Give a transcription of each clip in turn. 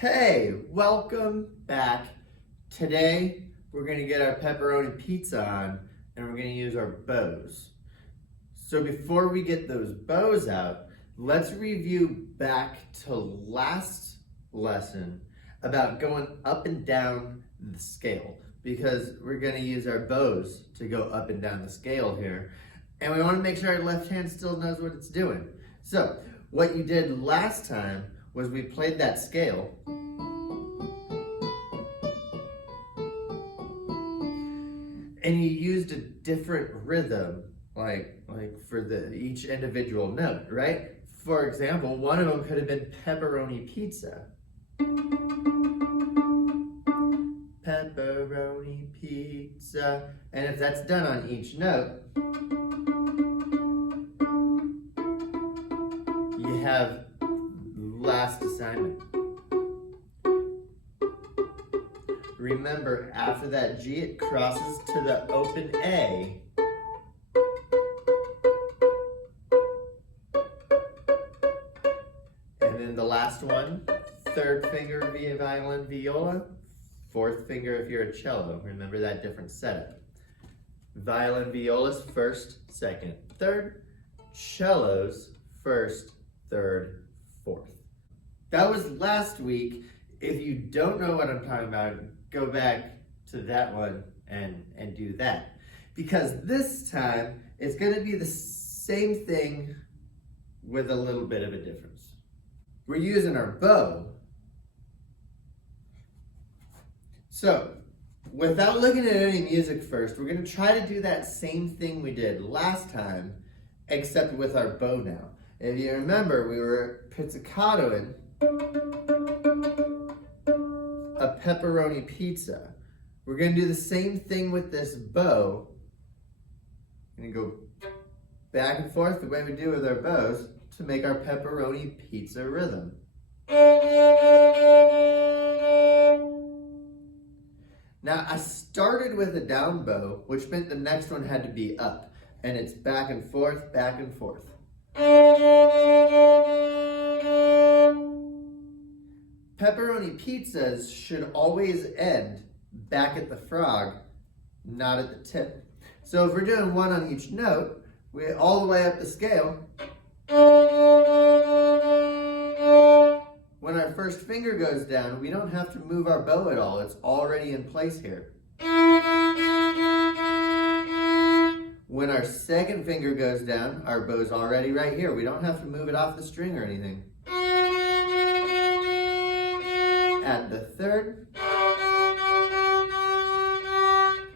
Hey, welcome back. Today we're going to get our pepperoni pizza on and we're going to use our bows. So before we get those bows out, let's review back to last lesson about going up and down the scale, because we're going to use our bows to go up and down the scale here. And we want to make sure our left hand still knows what it's doing. So what you did last time was we played that scale and you used a different rhythm like for each individual note, right? For example, one of them could have been pepperoni pizza. Pepperoni pizza. And if that's done on each note, you have last assignment. Remember, after that G, it crosses to the open A. And then the last one, third finger via violin, viola, fourth finger if you're a cello. Remember that different setup. Violin, violas, first, second, third. Cellos, first, third, fourth. That was last week. If you don't know what I'm talking about, go back to that one and do that. Because this time, it's going to be the same thing with a little bit of a difference. We're using our bow. So, without looking at any music first, we're going to try to do that same thing we did last time, except with our bow now. If you remember, we were pizzicatoing a pepperoni pizza. We're going to do the same thing with this bow. We're going to go back and forth the way we do with our bows to make our pepperoni pizza rhythm. Now, I started with a down bow, which meant the next one had to be up. And it's back and forth, back and forth. Pepperoni pizzas should always end back at the frog, not at the tip. So if we're doing one on each note, we all the way up the scale. When our first finger goes down, we don't have to move our bow at all. It's already in place here. When our second finger goes down, our bow's already right here. We don't have to move it off the string or anything. At the third,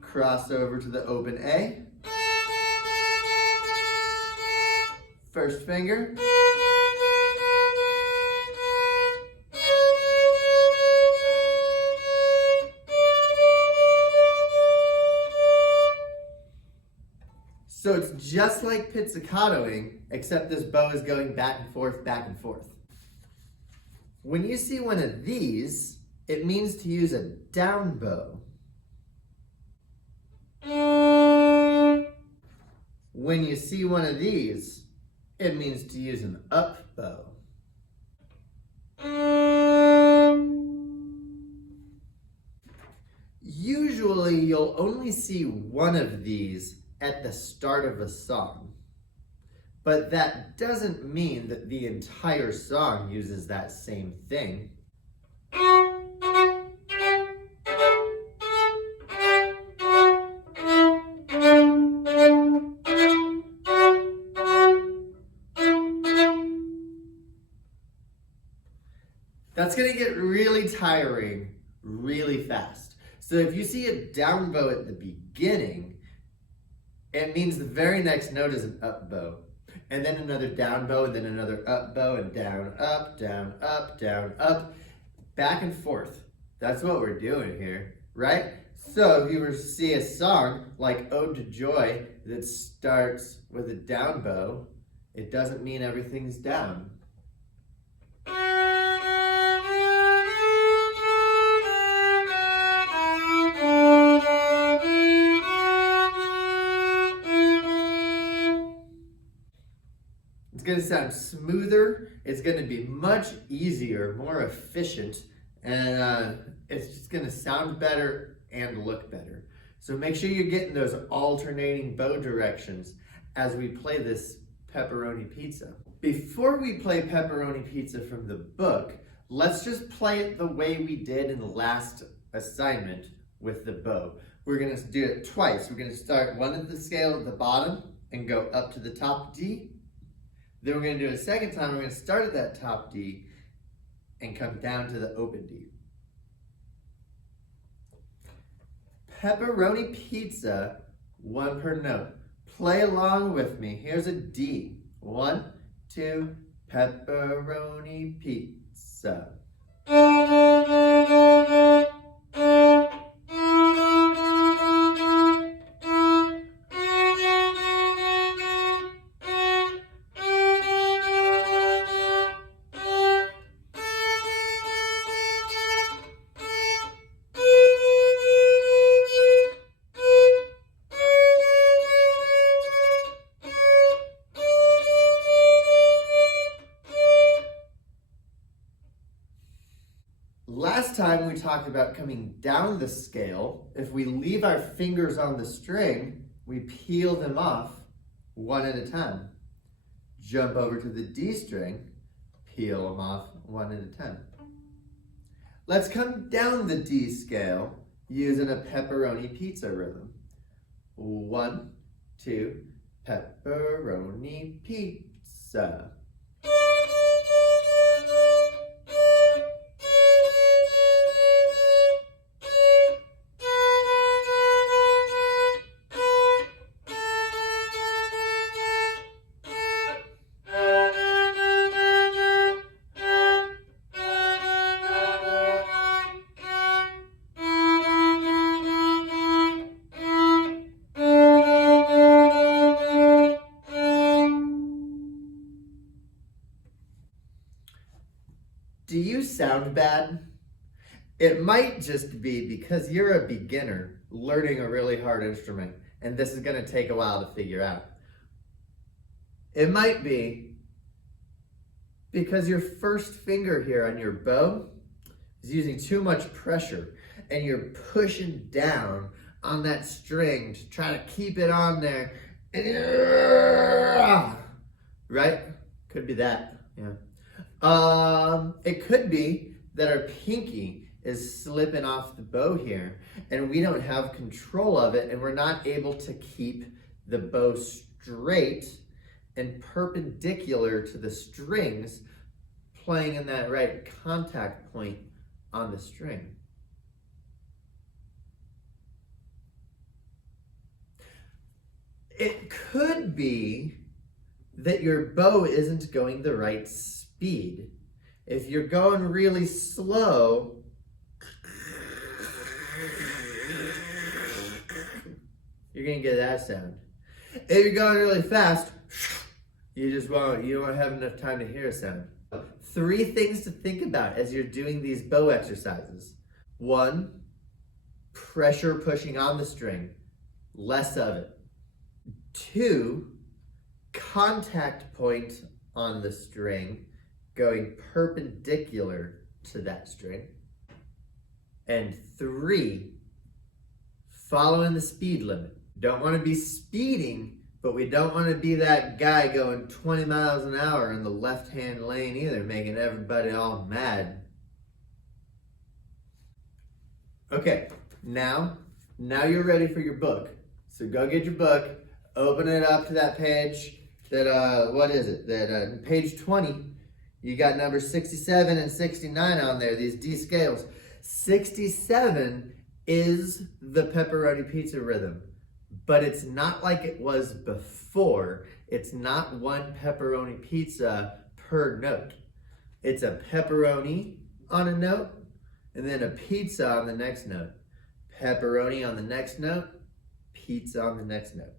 cross over to the open A. First finger. So it's just like pizzicatoing, except this bow is going back and forth, back and forth. When you see one of these, it means to use a down bow. When you see one of these, it means to use an up bow. Usually you'll only see one of these at the start of a song. But that doesn't mean that the entire song uses that same thing. That's going to get really tiring really fast. So if you see a down bow at the beginning, it means the very next note is an up bow. And then another down bow, and then another up bow, and down, up, down, up, down, up, back and forth. That's what we're doing here, right? So if you were to see a song like Ode to Joy that starts with a down bow, it doesn't mean everything's down. It's going to sound smoother. It's going to be much easier, more efficient and it's just gonna sound better and look better. So make sure you're getting those alternating bow directions as we play this pepperoni pizza. Before we play pepperoni pizza from the book, let's just play it the way we did in the last assignment with the bow. We're gonna do it twice. We're gonna start one at the scale at the bottom and go up to the top D. Then we're gonna do it a second time. We're gonna start at that top D and come down to the open D. Pepperoni pizza, one per note. Play along with me. Here's a D. 1, 2, pepperoni pizza. Last time we talked about coming down the scale. If we leave our fingers on the string, we peel them off one at a time. Jump over to the D string, peel them off one at a time. Let's come down the D scale using a pepperoni pizza rhythm. 1, 2, pepperoni pizza. Do you sound bad? It might just be because you're a beginner learning a really hard instrument, and this is going to take a while to figure out. It might be because your first finger here on your bow is using too much pressure, and you're pushing down on that string to try to keep it on there. Right? Could be that, yeah. It could be that our pinky is slipping off the bow here and we don't have control of it and we're not able to keep the bow straight and perpendicular to the strings, playing in that right contact point on the string. It could be that your bow isn't going the right speed. If you're going really slow, you're gonna get that sound. If you're going really fast, you don't have enough time to hear a sound. 3 things to think about as you're doing these bow exercises. 1, pressure pushing on the string, less of it. 2, contact point on the string going perpendicular to that string. And 3, following the speed limit. Don't want to be speeding, but we don't want to be that guy going 20 miles an hour in the left-hand lane either, making everybody all mad. Okay, now you're ready for your book. So go get your book, open it up to that page that, page 20, you got number 67 and 69 on there, these D scales. 67 is the pepperoni pizza rhythm, but it's not like it was before. It's not one pepperoni pizza per note. It's a pepperoni on a note, and then a pizza on the next note. Pepperoni on the next note, pizza on the next note.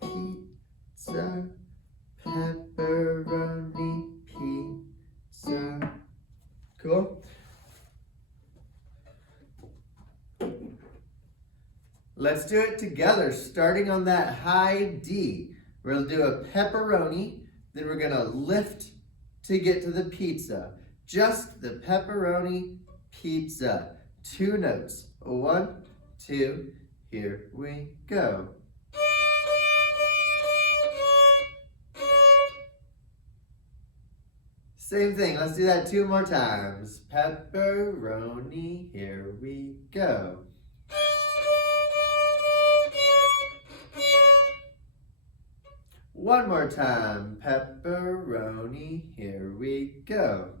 Pizza, pepperoni, pizza. Cool? Let's do it together, starting on that high D. We're gonna do a pepperoni, then we're gonna lift to get to the pizza. Just the pepperoni pizza. 2 notes. 1, 2, here we go. Same thing, let's do that 2 more times. Pepperoni, here we go. One more time, pepperoni, here we go.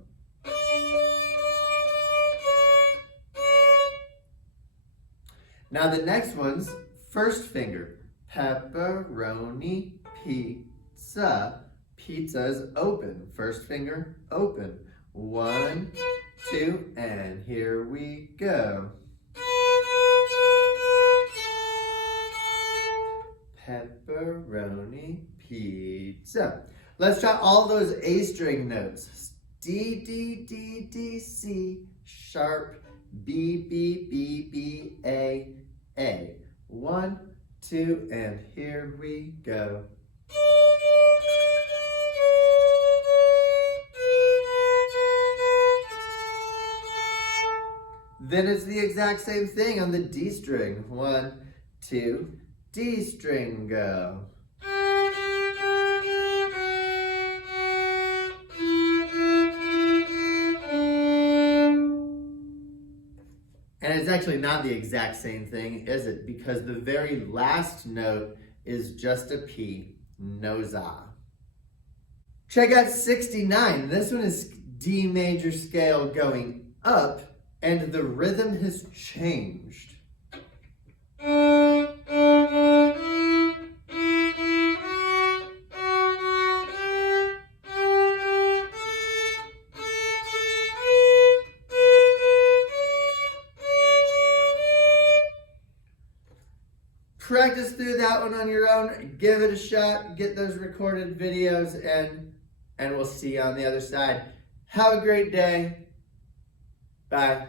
Now the next one's first finger, pepperoni, pizza. Pizza is open, first finger, open. 1, 2, and here we go. Pepperoni, pizza. Let's try all those A string notes. D, D, D, D, C, sharp, B, B, B, B, A, A. 1, 2, and here we go. Then it's the exact same thing on the D string. 1, 2, D string, go. And it's actually not the exact same thing, is it? Because the very last note is just a P, no za. Check out 69. This one is D major scale going up, and the rhythm has changed. Practice through that one on your own. Give it a shot. Get those recorded videos, and we'll see you on the other side. Have a great day. Bye.